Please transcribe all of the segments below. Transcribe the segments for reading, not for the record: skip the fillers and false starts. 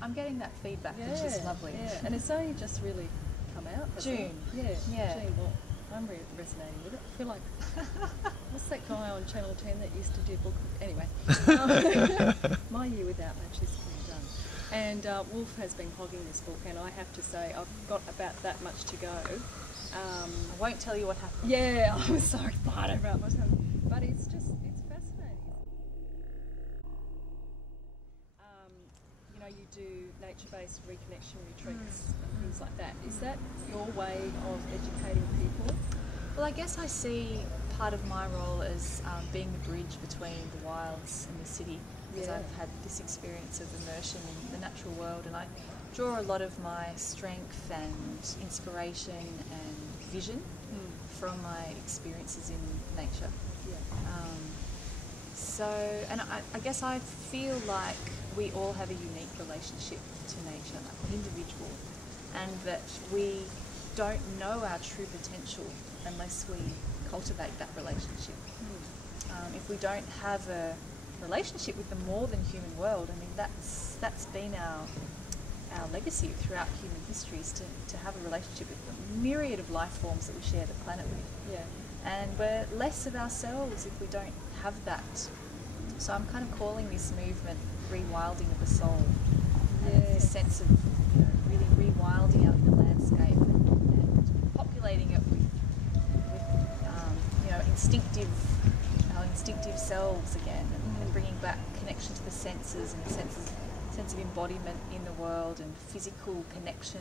I'm getting that feedback, which is lovely. Yeah, and it's only just really come out. June. Yeah. June. Well, I'm resonating with it. I feel like what's that guy on Channel 10 that used to do book? Anyway, My Year Without Match is Claire Dunn, and Wolf has been hogging this book, and I have to say I've got about that much to go. I won't tell you what happened. Yeah, I was so excited about what's happening, but it's fascinating. You know, you do nature-based reconnection retreats and things like that. Is that your way of educating people? Well, I guess I see part of my role as being the bridge between the wilds and the city, because I've had this experience of immersion in the natural world, and I draw a lot of my strength and inspiration and vision from my experiences in nature. And I guess I feel like we all have a unique relationship to nature, like individual, and that we don't know our true potential unless we cultivate that relationship. If we don't have a relationship with the more than human world, I mean, that's been our legacy throughout human history, is to have a relationship with the myriad of life forms that we share the planet with. And we're less of ourselves if we don't have that. So I'm kind of calling this movement Rewilding of the Soul. And it's this sense of, you know, really rewilding out the landscape and populating it with you know, our instinctive selves again, and bringing back connection to the senses and a sense of embodiment in the world and physical connection,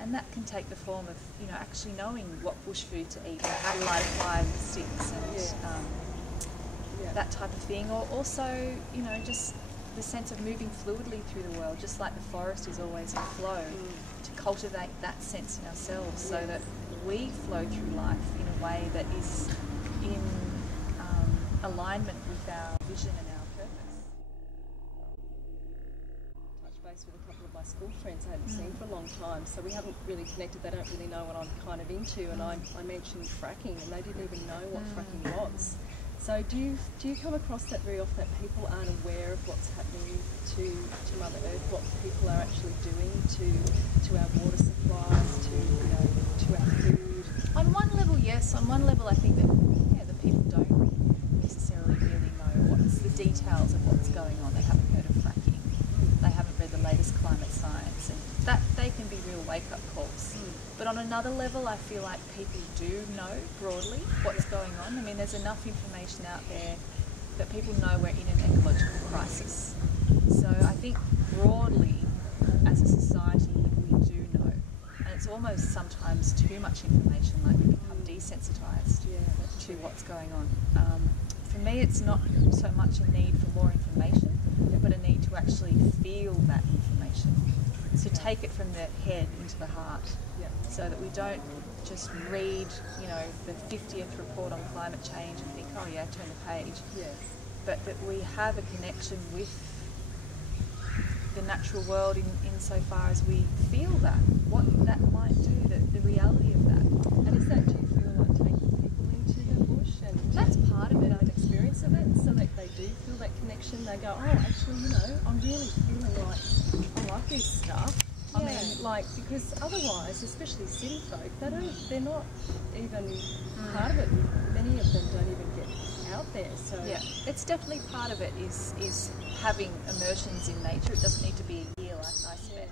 and that can take the form of, you know, actually knowing what bush food to eat and how to light a fire with sticks and that type of thing, or also, you know, just the sense of moving fluidly through the world, just like the forest is always in flow, to cultivate that sense in ourselves so that we flow through life in a way that is in alignment with our vision and our purpose. Touch base with a couple of my school friends I hadn't seen for a long time, so we haven't really connected. They don't really know what I'm kind of into, and I mentioned fracking, and they didn't even know what fracking was. So do you come across that very often, that people aren't aware of what's happening to Mother Earth, what people are actually doing to our water supplies, to our food? On one level, yes. On one level, I think that the people don't necessarily really know what's the details of what's going on. They haven't heard of fracking. They haven't read the latest climate science, and that they can be real wake-up calls. But on another level, I feel like people do know broadly what's going on. I mean, there's enough information out there that people know we're in an ecological crisis. So I think broadly, as a society, we do know. And it's almost sometimes too much information, like we become desensitized to what's going on. For me, it's not so much a need for more information, but a need to actually feel that information. To take it from the head into the heart, so that we don't just read, you know, the 50th report on climate change and think, oh yeah, turn the page. But that we have a connection with the natural world insofar as we feel that, what that might do, the reality of that. And is that, do you feel like taking people into the bush and that's part of it, an experience of it, so that they do feel that connection? They go, oh, actually, you know, I'm really feeling like I like this stuff. I mean, like, because otherwise, especially city folk, they're not even part of it. Many of them don't even get out there. So it's definitely part of it is having immersions in nature. It doesn't need to be a year like I spent.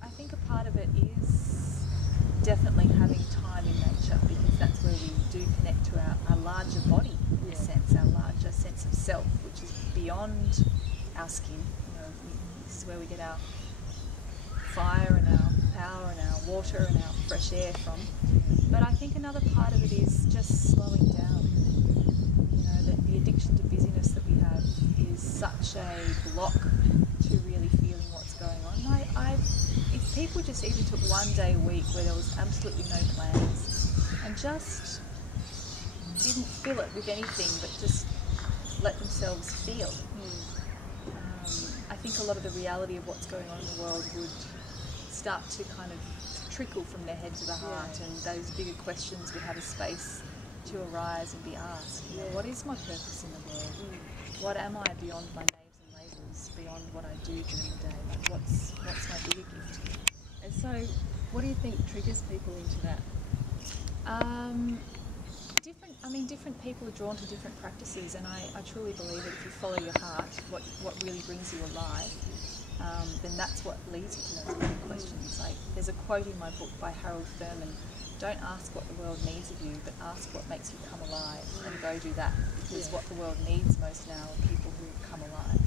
I think a part of it is definitely having time in nature, because that's where we do connect to our larger body, in a sense, our larger sense of self, which is beyond our skin. You know, this is where we get our fire and our power and our water and our fresh air from. But I think another part of it is just slowing down. You know, the addiction to busyness that we have is such a block to really feeling what's going on. If people just even took one day a week where there was absolutely no plans and just didn't fill it with anything but just let themselves feel, I think a lot of the reality of what's going on in the world would start to kind of trickle from their head to the heart, and those bigger questions would have a space to arise and be asked, you know, what is my purpose in the world? What am I beyond my names and labels, beyond what I do during the day? Like what's my bigger gift? And so, what do you think triggers people into that? Different people are drawn to different practices, and I truly believe that if you follow your heart, what really brings you alive, then that's what leads you to those big questions. Like there's a quote in my book by Harold Furman: "Don't ask what the world needs of you, but ask what makes you come alive, and go do that." Because what the world needs most now are people who come alive.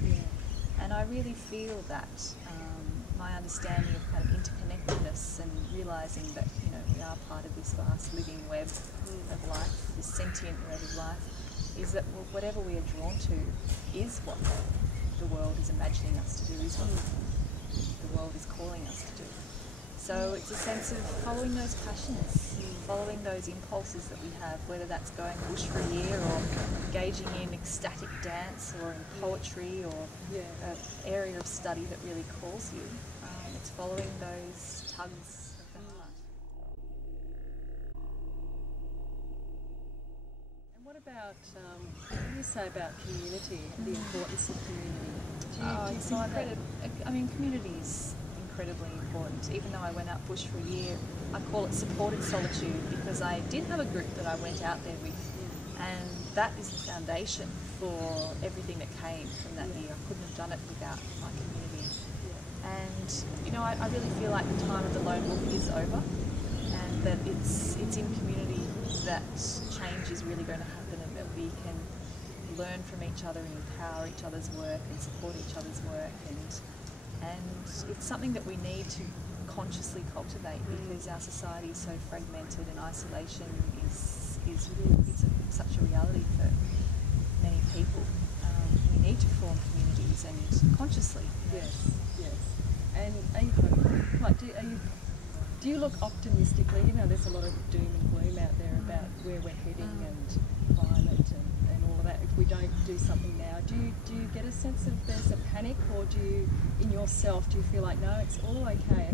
And I really feel that my understanding of kind of interconnectedness and realising that, you know, we are part of this vast living web of life, this sentient web of life, is that whatever we are drawn to is what the world is imagining us to do, is what the world is calling us to do. So it's a sense of following those passions, following those impulses that we have, whether that's going bush for a year or engaging in ecstatic dance or in poetry or an area of study that really calls you. It's following those tugs of the heart. And what about, what do you say about community, the importance of community? Do you find that? Community is incredibly important. Even though I went out bush for a year, I call it supported solitude because I did have a group that I went out there with, and that is the foundation for everything that came from that year. I couldn't have done it without my community. And you know, I really feel like the time of the lone wolf is over, and that it's in community that change is really going to happen, and that we can learn from each other and empower each other's work and support each other's work, and it's something that we need to consciously cultivate because our society is so fragmented and isolation is such a reality for many people. We need to form communities and consciously. Yes. And are you hopeful? Like, do you look optimistically? You know, there's a lot of doom and gloom out there about where we're heading and climate and all of that. If we don't do something now, do you get a sense of there's a panic, or do you, in yourself, do you feel like, no, it's all okay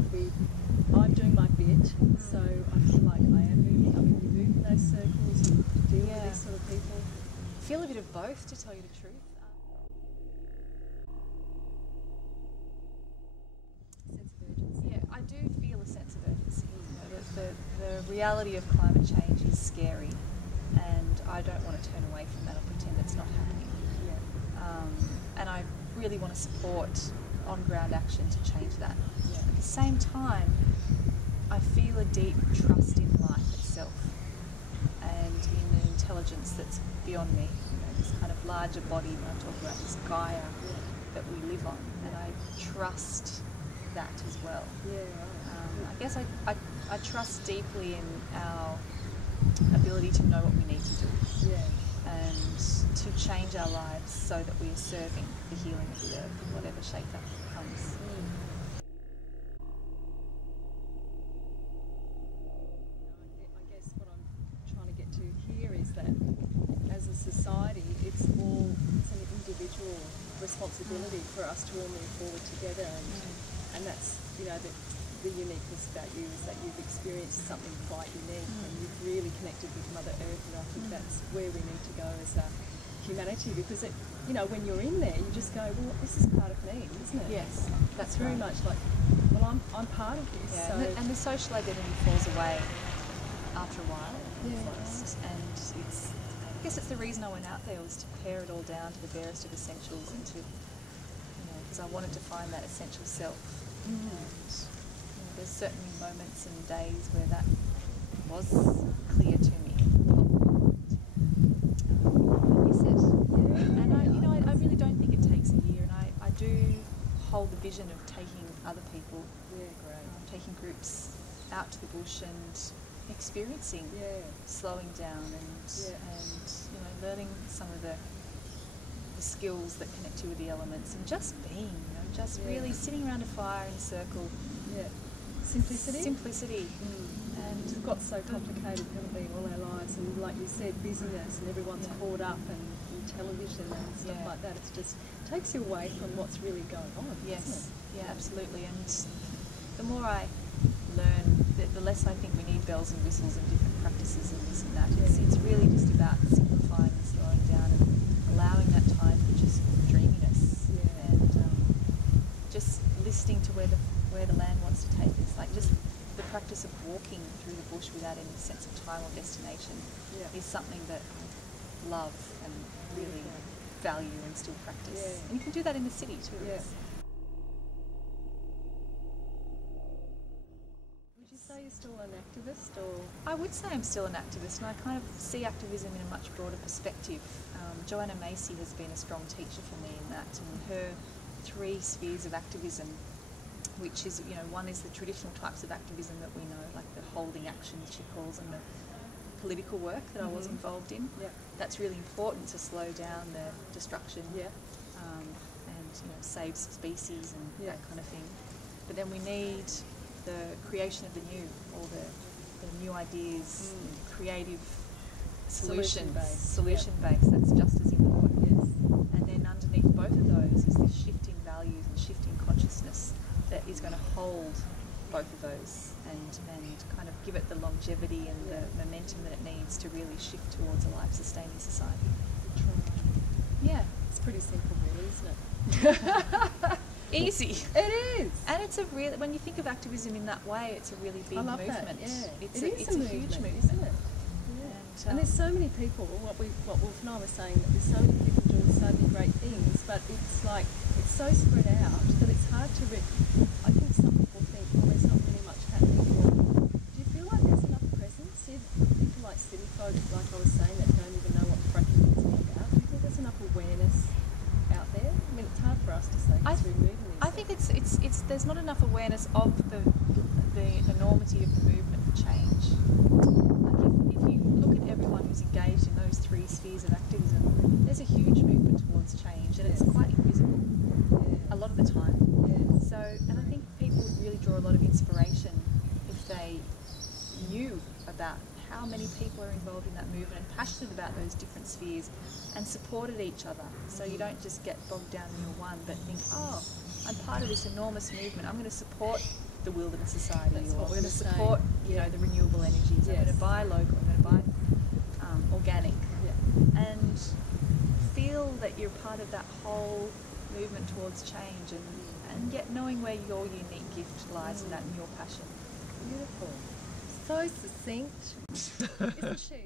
I'm doing my bit, so I feel like I am moving. I mean, you move in those circles, you deal with these sort of people. I feel a bit of both, to tell you the truth. I do feel a sense of urgency. You know, the reality of climate change is scary, and I don't want to turn away from that or pretend it's not happening. And I really want to support on-ground action to change that. At the same time, I feel a deep trust in life itself and in an intelligence that's beyond me. You know, this kind of larger body, when I talk about this Gaia that we live on, and I trust that as well. I guess I trust deeply in our ability to know what we need to do and to change our lives so that we are serving the healing of the earth in whatever shape that comes. I guess what I'm trying to get to here is that as a society, it's an individual responsibility for us to all move forward together, and that's, you know, the uniqueness about you is that you've experienced something quite unique and you've really connected with Mother Earth, and I think that's where we need to go as a humanity, because it, you know, when you're in there you just go, well, this is part of me, isn't it? Yes, that's very right. much like, well, I'm part of this. Yeah. So And the social identity falls away after a while. And it's, I guess it's the reason I went out there, was to pare it all down to the barest of essentials, and to, you know, because I wanted to find that essential self. And you know, there's certainly moments and days where that was clear to me. I miss it. And I really don't think it takes a year, and I do hold the vision of taking other people, taking groups out to the bush and experiencing slowing down and you know, learning some of the skills that connect you with the elements, and just being, you know, just really sitting around a fire in a circle. Simplicity. And we've got so complicated, haven't we, all our lives, and like you said, busyness, and everyone's caught up and television and stuff like that. It just takes you away from what's really going on. Yes, absolutely. And the more I learn, the less I think we need bells and whistles and different practices and this and that. It's really just about simplifying and slowing down and allowing that time for just dreaminess and just listening to where the land wants to take us. Like just the practice of walking through the bush without any sense of time or destination is something that I love and really value and still practice. And you can do that in the city too. Would you say you're still an activist, or? I would say I'm still an activist, and I kind of see activism in a much broader perspective. Joanna Macy has been a strong teacher for me in that, and her 3 spheres of activism, which is, one is the traditional types of activism that we know, like the holding actions she calls them, the political work that I was involved in. That's really important to slow down the destruction and save species and that kind of thing. But then we need the creation of the new, or the new ideas, creative solution-based. That's just as important. And then underneath both of those is this shifting values and shifting consciousness that is going to hold both of those and kind of give it the longevity and the momentum that it needs to really shift towards a life-sustaining society. Yeah. It's pretty simple really, isn't it? Easy. It is. And it's when you think of activism in that way, it's a really big movement. It's a huge movement. Isn't it? And there's so many people, what Wolf and I were saying, that there's so many people doing so many great things, but it's like, it's so spread out that it's hard to I think some people think, well, there's not really much happening. Or, do you feel like there's enough presence? People like city folk, like I was saying, that don't even know what fracking is all about. Do you think there's enough awareness out there? I mean, it's hard for us to say because we're moving these I think it's there's not enough awareness of the enormity of the movement for change. Like if you look at everyone who's engaged in those 3 spheres of activism, there's a huge movement towards change, and it's quite invisible a lot of the time. So, and I think people would really draw a lot of inspiration if they knew about how many people are involved in that movement and passionate about those different spheres and supported each other. So you don't just get bogged down in your one, but think, oh, I'm part of this enormous movement. I'm going to support the Wilderness Society, or I'm going to support, the renewable energies. I'm going to buy local. I'm going to buy organic, and feel that you're part of that whole movement towards change, and yet knowing where your unique gift lies in that and your passion. Beautiful. So succinct, isn't she?